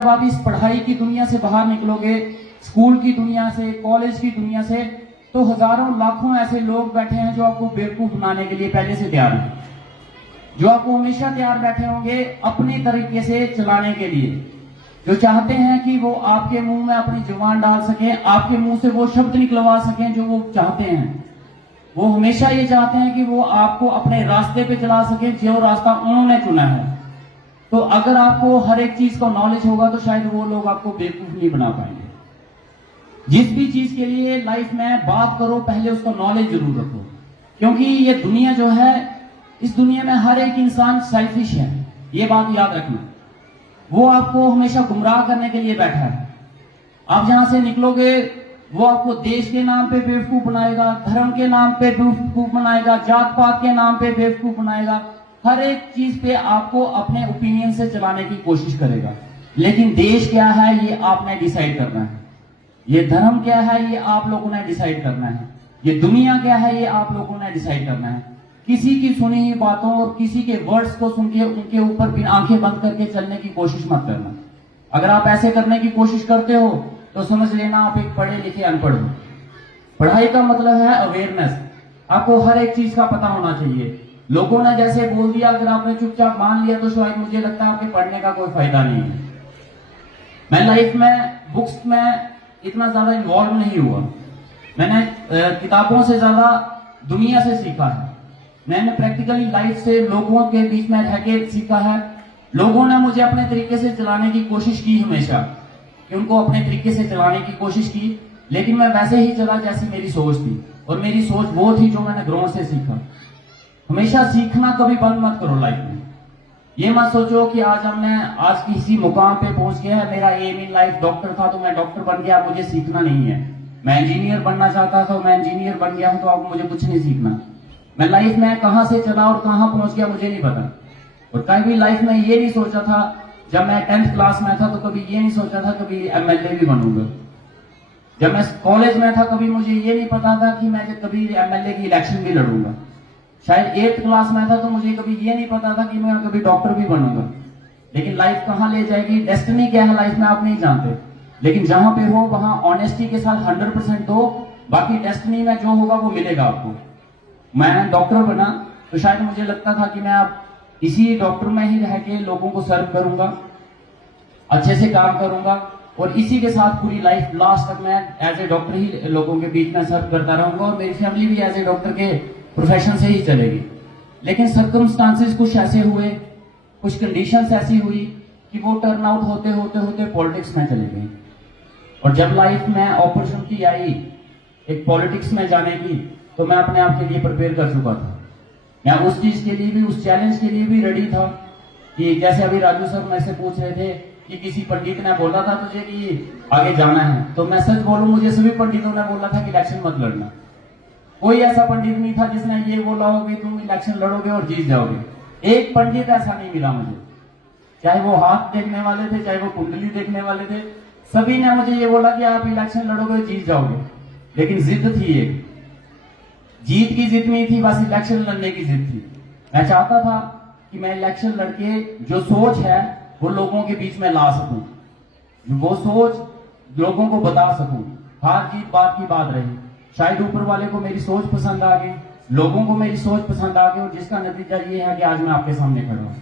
जब आप इस पढ़ाई की दुनिया से बाहर निकलोगे, स्कूल की दुनिया से, कॉलेज की दुनिया से, तो हजारों लाखों ऐसे लोग बैठे हैं जो आपको बेवकूफ बनाने के लिए पहले से तैयार हैं, जो आपको हमेशा तैयार बैठे होंगे अपने तरीके से चलाने के लिए, जो चाहते हैं कि वो आपके मुंह में अपनी जुबान डाल सकें, आपके मुंह से वो शब्द निकलवा सकें जो वो चाहते हैं। वो हमेशा ये चाहते हैं कि वो आपको अपने रास्ते पे चला सकें जो रास्ता उन्होंने चुना है। तो अगर आपको हर एक चीज का नॉलेज होगा तो शायद वो लोग आपको बेवकूफ नहीं बना पाएंगे। जिस भी चीज के लिए लाइफ में बात करो पहले उसका नॉलेज जरूर रखो, क्योंकि ये दुनिया जो है, इस दुनिया में हर एक इंसान सेल्फिश है, ये बात याद रखना। वो आपको हमेशा गुमराह करने के लिए बैठा है। आप जहां से निकलोगे वो आपको देश के नाम पे बेवकूफ बनाएगा, धर्म के नाम पे बेवकूफ बनाएगा, जात पात के नाम पे बेवकूफ बनाएगा, हर एक चीज पे आपको अपने ओपिनियन से चलाने की कोशिश करेगा। लेकिन देश क्या है ये आपने डिसाइड करना है, ये धर्म क्या है ये आप लोगों ने डिसाइड करना है, ये दुनिया क्या है ये आप लोगों ने डिसाइड करना है। किसी की सुनी हुई बातों और किसी के वर्ड्स को सुन के उनके ऊपर बिना आंखें बंद करके चलने की कोशिश मत करना। अगर आप ऐसे करने की कोशिश करते हो तो समझ लेना आप एक पढ़े लिखे अनपढ़ हो। पढ़ाई का मतलब है अवेयरनेस, आपको हर एक चीज का पता होना चाहिए। लोगों ने जैसे बोल दिया, अगर आपने चुपचाप मान लिया तो शायद मुझे लगता है आपके पढ़ने का कोई फायदा नहीं है। मैं लाइफ में बुक्स में इतना ज्यादा इन्वॉल्व नहीं हुआ, मैंने किताबों से ज्यादा दुनिया से सीखा है। मैंने प्रैक्टिकली लाइफ से लोगों के बीच में रह के सीखा है। लोगों ने मुझे अपने तरीके से चलाने की कोशिश की, हमेशा कि उनको अपने तरीके से चलाने की कोशिश की, लेकिन मैं वैसे ही चला जैसी मेरी सोच थी, और मेरी सोच वो थी जो मैंने ग्राउंड से सीखा। हमेशा सीखना कभी बंद मत करो लाइफ में। ये मत सोचो कि आज किसी मुकाम पे पहुंच गया है, मेरा एम इन लाइफ डॉक्टर था तो मैं डॉक्टर बन गया, मुझे सीखना नहीं है। मैं इंजीनियर बनना चाहता था, मैं इंजीनियर बन गया हूं तो अब मुझे कुछ नहीं सीखना। मैं लाइफ में कहां से चला और कहां पहुंच गया मुझे नहीं पता। और कभी लाइफ में ये नहीं सोचा था, जब मैं 10th क्लास में था तो कभी ये नहीं सोचा था कभी एमएलए भी बनूंगा। जब मैं कॉलेज में था कभी मुझे ये नहीं पता था कि मैं कभी एमएलए की इलेक्शन भी लड़ूंगा। शायद 8th क्लास में था तो मुझे कभी ये नहीं पता था कि मैं कभी डॉक्टर भी बनूंगा। लेकिन लाइफ कहां ले जाएगी, डेस्टिनी क्या है लाइफ में आप नहीं जानते। लेकिन जहां पे हो वहां ऑनेस्टी के साथ 100% दो, बाकी डेस्टिनी में जो होगा वो मिलेगा आपको। मैं डॉक्टर बना तो शायद मुझे लगता था कि मैं अब इसी डॉक्टर में ही रह के लोगों को सर्व करूंगा, अच्छे से काम करूंगा, और इसी के साथ पूरी लाइफ लास्ट तक मैं एज ए डॉक्टर ही लोगों के बीच में सर्व करता रहूंगा, और मेरी फैमिली भी एज ए डॉक्टर के प्रोफेशन से ही चलेगी। लेकिन सर्कमस्टांसेस कुछ ऐसे हुए, कुछ कंडीशंस ऐसी हुई कि वो टर्न आउट होते होते होते पॉलिटिक्स में चले गई। और जब लाइफ में अपॉर्चुनिटी आई एक पॉलिटिक्स में जाने की, तो मैं अपने आप के लिए प्रिपेयर कर चुका था। मैं उस चीज के लिए भी, उस चैलेंज के लिए भी रेडी था कि जैसे अभी राजू सर मेरे से पूछ रहे थे कि किसी पंडित ने बोला था तुझे कि आगे जाना है, तो मैं सच बोलूं मुझे सभी पंडितों ने बोला था कि इलेक्शन मत लड़ना। कोई ऐसा पंडित नहीं था जिसने ये बोला हो कि तुम इलेक्शन लड़ोगे और जीत जाओगे। एक पंडित ऐसा नहीं मिला मुझे, चाहे वो हाथ देखने वाले थे, चाहे वो कुंडली देखने वाले थे, सभी ने मुझे ये बोला कि आप इलेक्शन लड़ोगे जीत जाओगे। लेकिन जिद थी, एक जीत की जिद नहीं थी, बस इलेक्शन लड़ने की जिद थी। मैं चाहता था कि मैं इलेक्शन लड़के जो सोच है वो लोगों के बीच में ला सकूं, वो सोच लोगों को बता सकूं। हार जीत बात की बात रही, शायद ऊपर वाले को मेरी सोच पसंद आ गई, लोगों को मेरी सोच पसंद आ गई, और जिसका नतीजा ये है कि आज मैं आपके सामने खड़ा हूं।